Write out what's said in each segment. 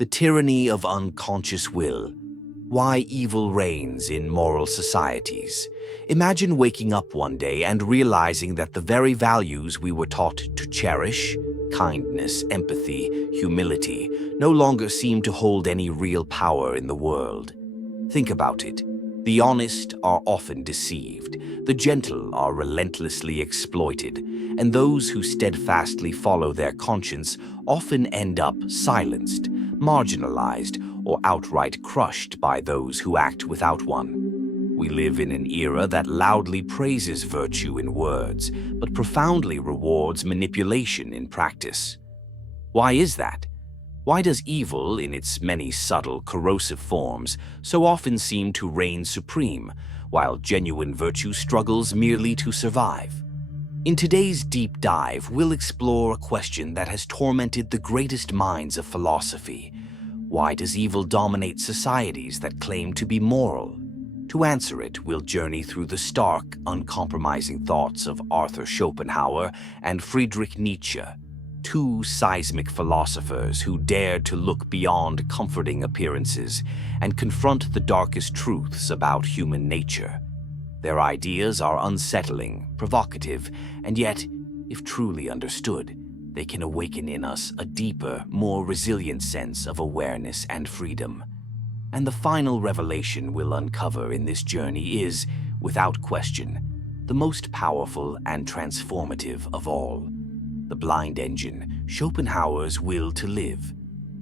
The tyranny of unconscious will. Why evil reigns in moral societies. Imagine waking up one day and realizing that the very values we were taught to cherish, kindness, empathy, humility, no longer seem to hold any real power in the world. Think about it. The honest are often deceived, the gentle are relentlessly exploited, and those who steadfastly follow their conscience often end up silenced, marginalized, or outright crushed by those who act without one. We live in an era that loudly praises virtue in words, but profoundly rewards manipulation in practice. Why is that? Why does evil, in its many subtle, corrosive forms, so often seem to reign supreme, while genuine virtue struggles merely to survive? In today's deep dive, we'll explore a question that has tormented the greatest minds of philosophy. Why does evil dominate societies that claim to be moral? To answer it, we'll journey through the stark, uncompromising thoughts of Arthur Schopenhauer and Friedrich Nietzsche, two seismic philosophers who dared to look beyond comforting appearances and confront the darkest truths about human nature. Their ideas are unsettling, provocative, and yet, if truly understood, they can awaken in us a deeper, more resilient sense of awareness and freedom. And the final revelation we'll uncover in this journey is, without question, the most powerful and transformative of all. The blind engine, Schopenhauer's will to live.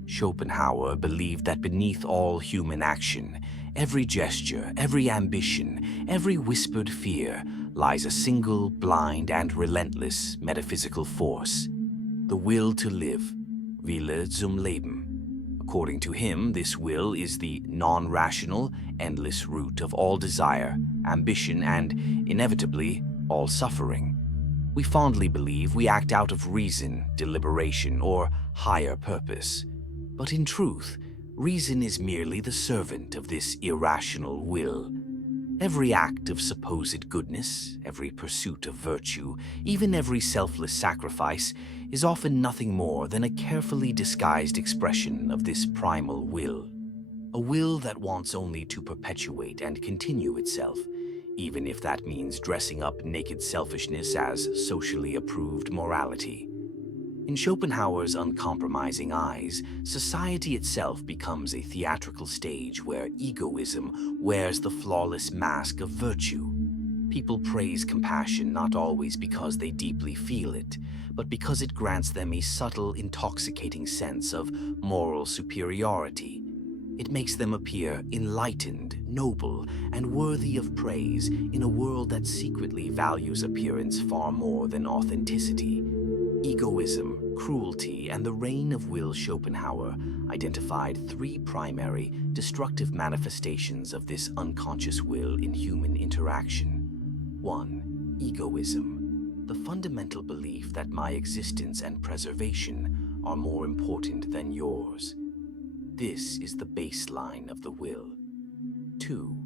Schopenhauer believed that beneath all human action, every gesture, every ambition, every whispered fear, lies a single, blind, and relentless metaphysical force. The will to live, Wille zum Leben. According to him, this will is the non-rational, endless root of all desire, ambition, and, inevitably, all suffering. We fondly believe we act out of reason, deliberation, or higher purpose. But in truth, reason is merely the servant of this irrational will. Every act of supposed goodness, every pursuit of virtue, even every selfless sacrifice, is often nothing more than a carefully disguised expression of this primal will. A will that wants only to perpetuate and continue itself, even if that means dressing up naked selfishness as socially approved morality. In Schopenhauer's uncompromising eyes, society itself becomes a theatrical stage where egoism wears the flawless mask of virtue. People praise compassion not always because they deeply feel it, but because it grants them a subtle, intoxicating sense of moral superiority. It makes them appear enlightened, noble, and worthy of praise in a world that secretly values appearance far more than authenticity. Egoism, cruelty, and the reign of will. Schopenhauer identified three primary, destructive manifestations of this unconscious will in human interaction. 1. Egoism, the fundamental belief that my existence and preservation are more important than yours. This is the baseline of the will. 2.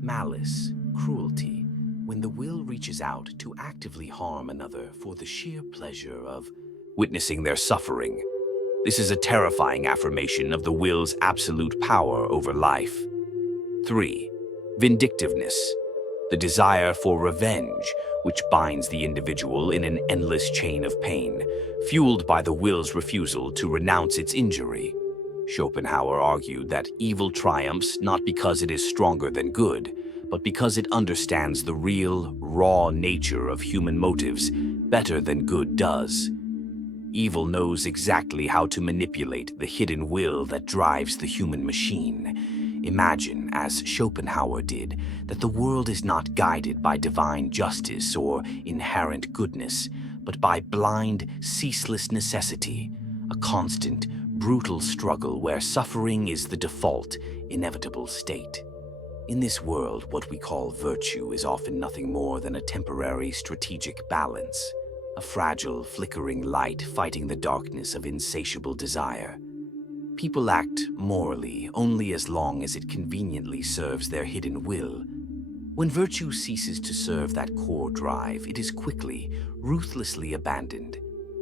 Malice, cruelty, when the will reaches out to actively harm another for the sheer pleasure of witnessing their suffering. This is a terrifying affirmation of the will's absolute power over life. 3. Vindictiveness, the desire for revenge, which binds the individual in an endless chain of pain, fueled by the will's refusal to renounce its injury. Schopenhauer argued that evil triumphs not because it is stronger than good, but because it understands the real, raw nature of human motives better than good does. Evil knows exactly how to manipulate the hidden will that drives the human machine. Imagine, as Schopenhauer did, that the world is not guided by divine justice or inherent goodness, but by blind, ceaseless necessity, a constant, brutal struggle where suffering is the default, inevitable state. In this world, what we call virtue is often nothing more than a temporary strategic balance, a fragile, flickering light fighting the darkness of insatiable desire. People act morally only as long as it conveniently serves their hidden will. When virtue ceases to serve that core drive, it is quickly, ruthlessly abandoned.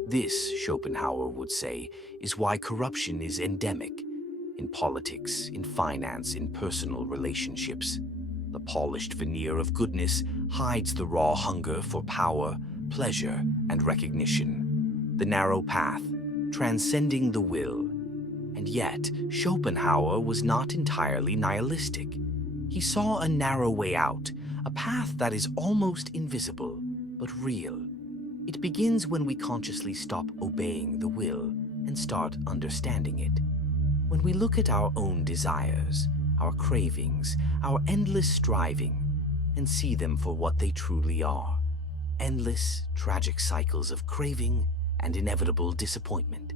This, Schopenhauer would say, is why corruption is endemic, in politics, in finance, in personal relationships. The polished veneer of goodness hides the raw hunger for power, pleasure, and recognition. The narrow path, transcending the will. And yet, Schopenhauer was not entirely nihilistic. He saw a narrow way out, a path that is almost invisible, but real. It begins when we consciously stop obeying the will and start understanding it. When we look at our own desires, our cravings, our endless striving, and see them for what they truly are, endless, tragic cycles of craving and inevitable disappointment.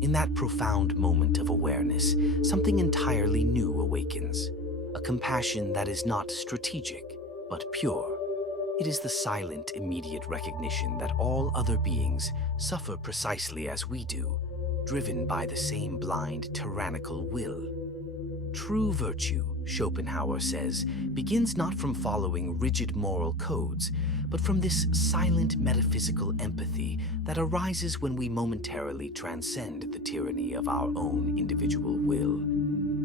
In that profound moment of awareness, something entirely new awakens, a compassion that is not strategic, but pure. It is the silent, immediate recognition that all other beings suffer precisely as we do, driven by the same blind, tyrannical will. True virtue, Schopenhauer says, begins not from following rigid moral codes, but from this silent metaphysical empathy that arises when we momentarily transcend the tyranny of our own individual will.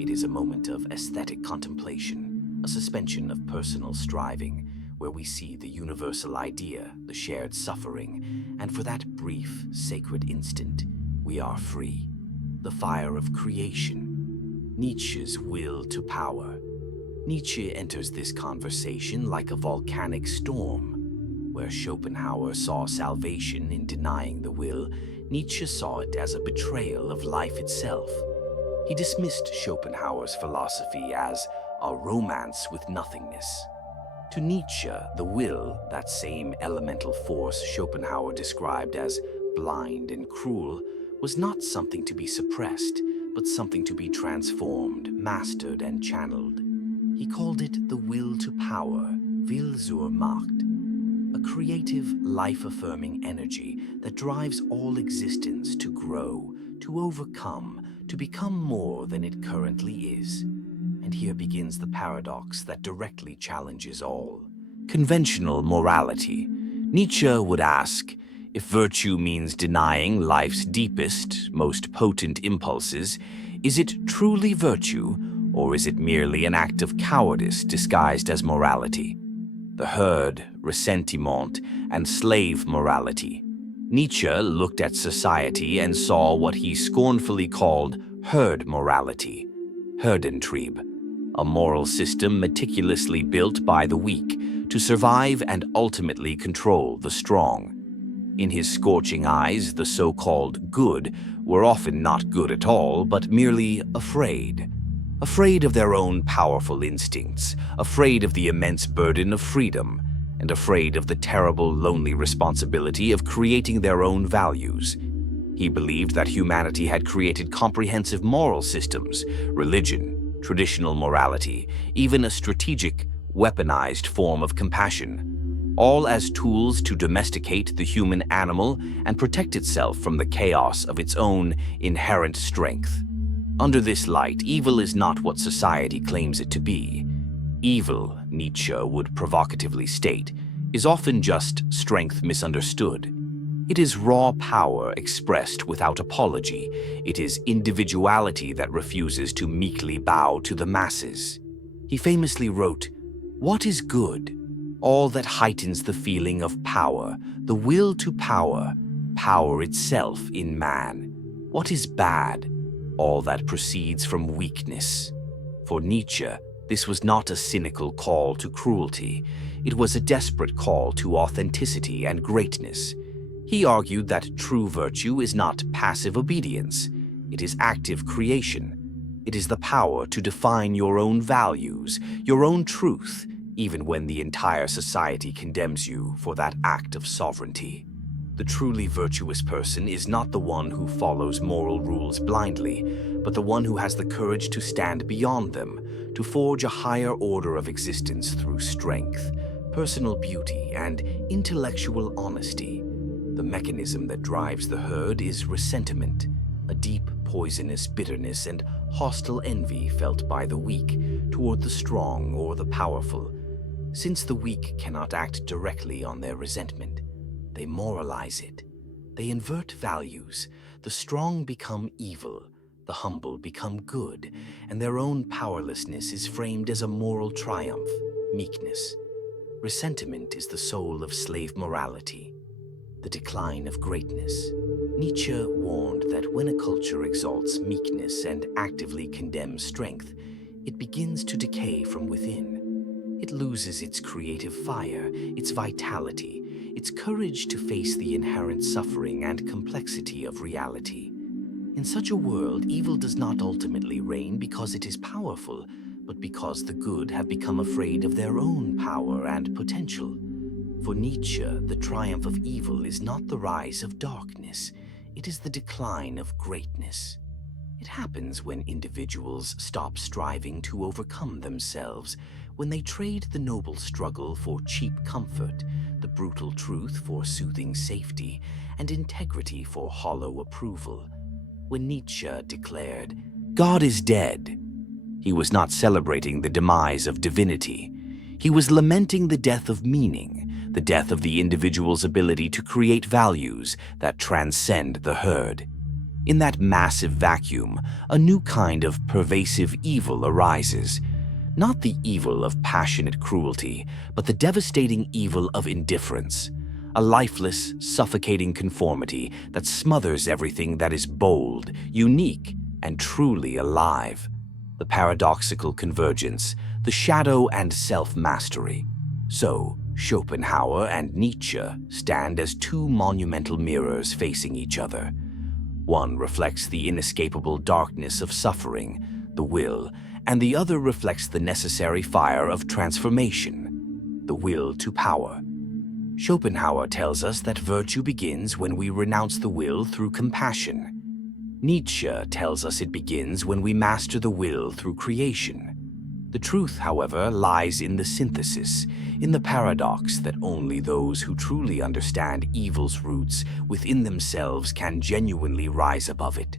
It is a moment of aesthetic contemplation, a suspension of personal striving, where we see the universal idea, the shared suffering, and for that brief, sacred instant, we are free. The fire of creation. Nietzsche's will to power. Nietzsche enters this conversation like a volcanic storm. Where Schopenhauer saw salvation in denying the will, Nietzsche saw it as a betrayal of life itself. He dismissed Schopenhauer's philosophy as a romance with nothingness. To Nietzsche, the will, that same elemental force Schopenhauer described as blind and cruel, was not something to be suppressed, but something to be transformed, mastered, and channeled. He called it the will to power, Will zur Macht, a creative, life-affirming energy that drives all existence to grow, to overcome, to become more than it currently is. And here begins the paradox that directly challenges all. Conventional morality. Nietzsche would ask, if virtue means denying life's deepest, most potent impulses, is it truly virtue, or is it merely an act of cowardice disguised as morality? The herd, ressentiment, and slave morality. Nietzsche looked at society and saw what he scornfully called herd morality, Herdentrieb, a moral system meticulously built by the weak to survive and ultimately control the strong. In his scorching eyes, the so-called good were often not good at all, but merely afraid. Afraid of their own powerful instincts, afraid of the immense burden of freedom, and afraid of the terrible, lonely responsibility of creating their own values. He believed that humanity had created comprehensive moral systems, religion, traditional morality, even a strategic, weaponized form of compassion, all as tools to domesticate the human animal and protect itself from the chaos of its own inherent strength. Under this light, evil is not what society claims it to be. Evil, Nietzsche would provocatively state, is often just strength misunderstood. It is raw power expressed without apology. It is individuality that refuses to meekly bow to the masses. He famously wrote, "What is good? All that heightens the feeling of power, the will to power, power itself in man. What is bad? All that proceeds from weakness." For Nietzsche, this was not a cynical call to cruelty. It was a desperate call to authenticity and greatness. He argued that true virtue is not passive obedience. It is active creation. It is the power to define your own values, your own truth, even when the entire society condemns you for that act of sovereignty. The truly virtuous person is not the one who follows moral rules blindly, but the one who has the courage to stand beyond them, to forge a higher order of existence through strength, personal beauty, and intellectual honesty. The mechanism that drives the herd is resentment, a deep, poisonous bitterness and hostile envy felt by the weak toward the strong or the powerful. Since the weak cannot act directly on their resentment, they moralize it. They invert values. The strong become evil. The humble become good, and their own powerlessness is framed as a moral triumph, meekness. Resentment is the soul of slave morality, the decline of greatness. Nietzsche warned that when a culture exalts meekness and actively condemns strength, it begins to decay from within. It loses its creative fire, its vitality, its courage to face the inherent suffering and complexity of reality. In such a world, evil does not ultimately reign because it is powerful, but because the good have become afraid of their own power and potential. For Nietzsche, the triumph of evil is not the rise of darkness, it is the decline of greatness. It happens when individuals stop striving to overcome themselves, when they trade the noble struggle for cheap comfort, the brutal truth for soothing safety, and integrity for hollow approval. When Nietzsche declared, "God is dead," he was not celebrating the demise of divinity. He was lamenting the death of meaning, the death of the individual's ability to create values that transcend the herd. In that massive vacuum, a new kind of pervasive evil arises. Not the evil of passionate cruelty, but the devastating evil of indifference. A lifeless, suffocating conformity that smothers everything that is bold, unique, and truly alive. The paradoxical convergence, the shadow and self-mastery. So, Schopenhauer and Nietzsche stand as two monumental mirrors facing each other. One reflects the inescapable darkness of suffering, the will, and the other reflects the necessary fire of transformation, the will to power. Schopenhauer tells us that virtue begins when we renounce the will through compassion. Nietzsche tells us it begins when we master the will through creation. The truth, however, lies in the synthesis, in the paradox that only those who truly understand evil's roots within themselves can genuinely rise above it.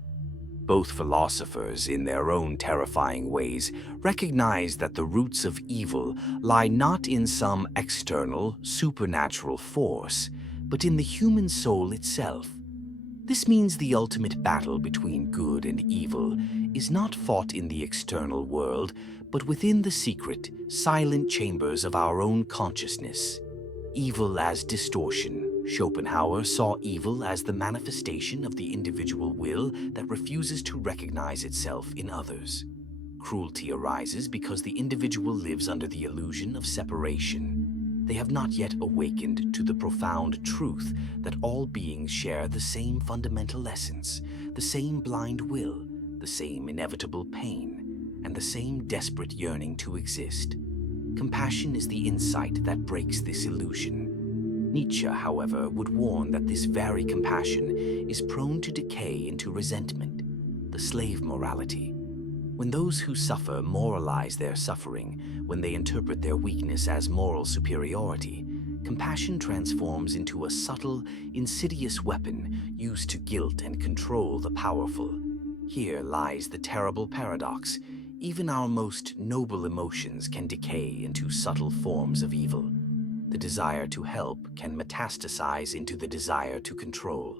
Both philosophers, in their own terrifying ways, recognize that the roots of evil lie not in some external, supernatural force, but in the human soul itself. This means the ultimate battle between good and evil is not fought in the external world, but within the secret, silent chambers of our own consciousness. Evil as distortion. Schopenhauer saw evil as the manifestation of the individual will that refuses to recognize itself in others. Cruelty arises because the individual lives under the illusion of separation. They have not yet awakened to the profound truth that all beings share the same fundamental essence, the same blind will, the same inevitable pain, and the same desperate yearning to exist. Compassion is the insight that breaks this illusion. Nietzsche, however, would warn that this very compassion is prone to decay into resentment, the slave morality. When those who suffer moralize their suffering, when they interpret their weakness as moral superiority, compassion transforms into a subtle, insidious weapon used to guilt and control the powerful. Here lies the terrible paradox. Even our most noble emotions can decay into subtle forms of evil. The desire to help can metastasize into the desire to control.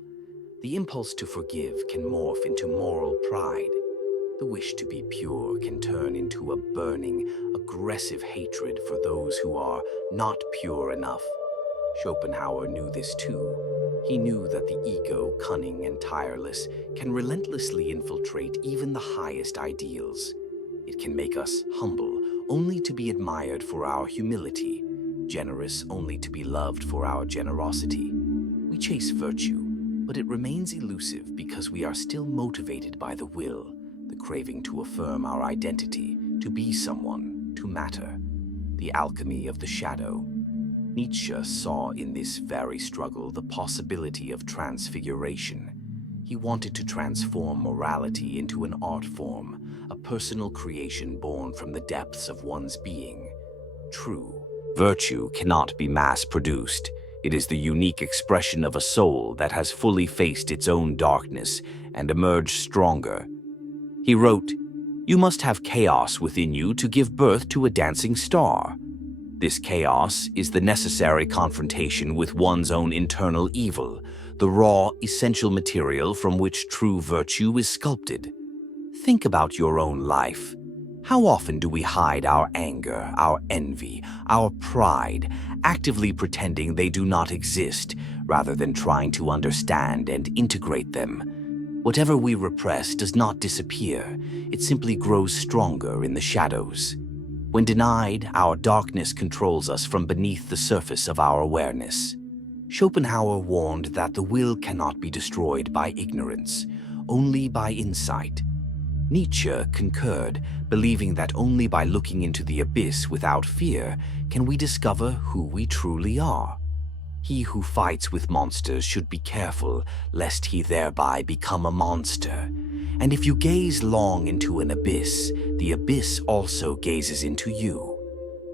The impulse to forgive can morph into moral pride. The wish to be pure can turn into a burning, aggressive hatred for those who are not pure enough. Schopenhauer knew this too. He knew that the ego, cunning and tireless, can relentlessly infiltrate even the highest ideals. It can make us humble, only to be admired for our humility, generous only to be loved for our generosity. We chase virtue, but it remains elusive because we are still motivated by the will, the craving to affirm our identity, to be someone, to matter. The alchemy of the shadow. Nietzsche saw in this very struggle the possibility of transfiguration. He wanted to transform morality into an art form, a personal creation born from the depths of one's being. True, virtue cannot be mass-produced. It is the unique expression of a soul that has fully faced its own darkness and emerged stronger. He wrote, "You must have chaos within you to give birth to a dancing star. This chaos is the necessary confrontation with one's own internal evil, the raw, essential material from which true virtue is sculpted. Think about your own life. How often do we hide our anger, our envy, our pride, actively pretending they do not exist, rather than trying to understand and integrate them? Whatever we repress does not disappear, it simply grows stronger in the shadows. When denied, our darkness controls us from beneath the surface of our awareness. Schopenhauer warned that the will cannot be destroyed by ignorance, only by insight. Nietzsche concurred, believing that only by looking into the abyss without fear can we discover who we truly are. He who fights with monsters should be careful, lest he thereby become a monster. And if you gaze long into an abyss, the abyss also gazes into you.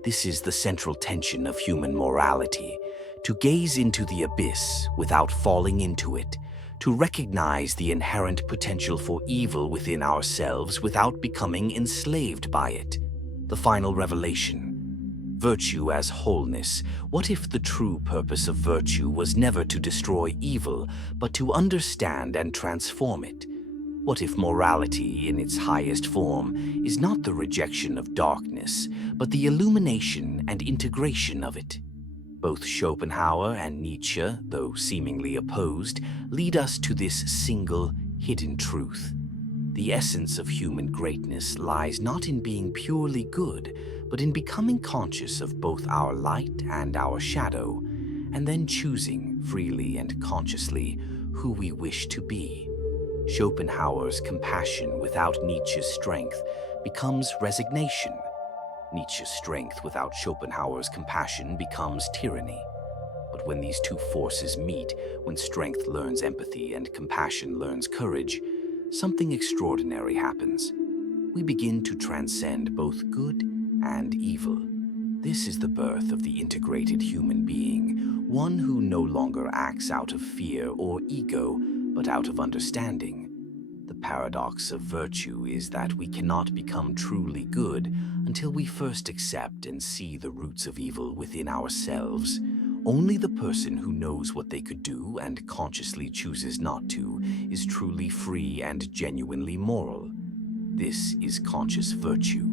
This is the central tension of human morality: to gaze into the abyss without falling into it, to recognize the inherent potential for evil within ourselves without becoming enslaved by it. The final revelation. Virtue as wholeness. What if the true purpose of virtue was never to destroy evil, but to understand and transform it? What if morality, in its highest form, is not the rejection of darkness, but the illumination and integration of it? Both Schopenhauer and Nietzsche, though seemingly opposed, lead us to this single, hidden truth. The essence of human greatness lies not in being purely good, but in becoming conscious of both our light and our shadow, and then choosing freely and consciously who we wish to be. Schopenhauer's compassion without Nietzsche's strength becomes resignation. Nietzsche's strength without Schopenhauer's compassion becomes tyranny. But when these two forces meet, when strength learns empathy and compassion learns courage, something extraordinary happens. We begin to transcend both good and evil. This is the birth of the integrated human being, one who no longer acts out of fear or ego, but out of understanding. The paradox of virtue is that we cannot become truly good until we first accept and see the roots of evil within ourselves. Only the person who knows what they could do and consciously chooses not to is truly free and genuinely moral. This is conscious virtue.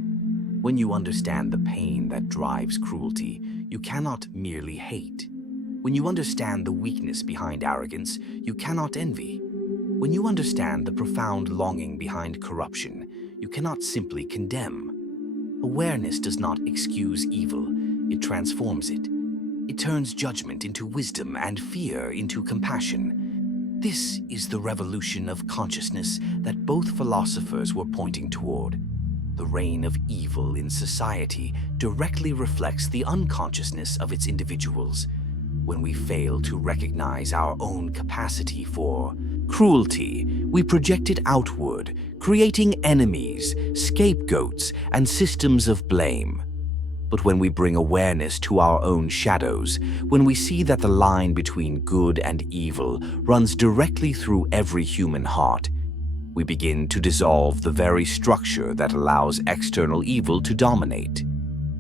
When you understand the pain that drives cruelty, you cannot merely hate. When you understand the weakness behind arrogance, you cannot envy. When you understand the profound longing behind corruption, you cannot simply condemn. Awareness does not excuse evil, it transforms it. It turns judgment into wisdom and fear into compassion. This is the revolution of consciousness that both philosophers were pointing toward. The reign of evil in society directly reflects the unconsciousness of its individuals. When we fail to recognize our own capacity for cruelty, we project it outward, creating enemies, scapegoats, and systems of blame. But when we bring awareness to our own shadows, when we see that the line between good and evil runs directly through every human heart, we begin to dissolve the very structure that allows external evil to dominate.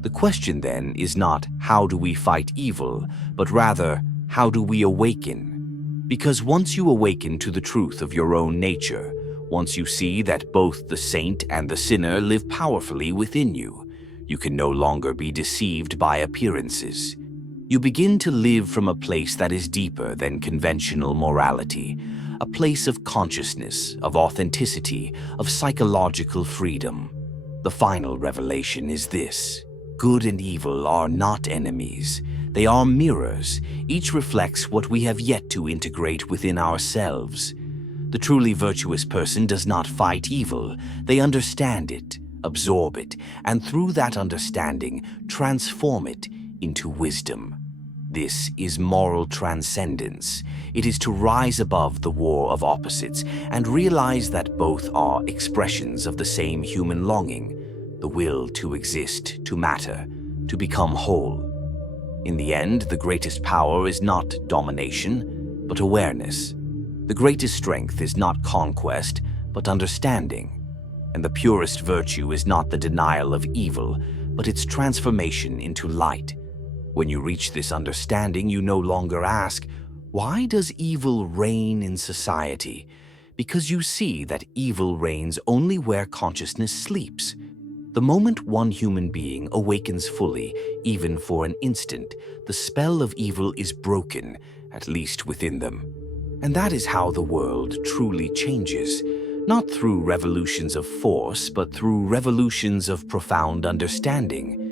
The question then is not how do we fight evil, but rather how do we awaken? Because once you awaken to the truth of your own nature, once you see that both the saint and the sinner live powerfully within you, you can no longer be deceived by appearances. You begin to live from a place that is deeper than conventional morality, a place of consciousness, of authenticity, of psychological freedom. The final revelation is this: good and evil are not enemies. They are mirrors. Each reflects what we have yet to integrate within ourselves. The truly virtuous person does not fight evil. They understand it, absorb it, and through that understanding, transform it into wisdom. This is moral transcendence. It is to rise above the war of opposites and realize that both are expressions of the same human longing, the will to exist, to matter, to become whole. In the end, the greatest power is not domination, but awareness. The greatest strength is not conquest, but understanding. And the purest virtue is not the denial of evil, but its transformation into light. When you reach this understanding, you no longer ask, why does evil reign in society? because you see that evil reigns only where consciousness sleeps. The moment one human being awakens fully, even for an instant, the spell of evil is broken, at least within them. And that is how the world truly changes, not through revolutions of force, but through revolutions of profound understanding.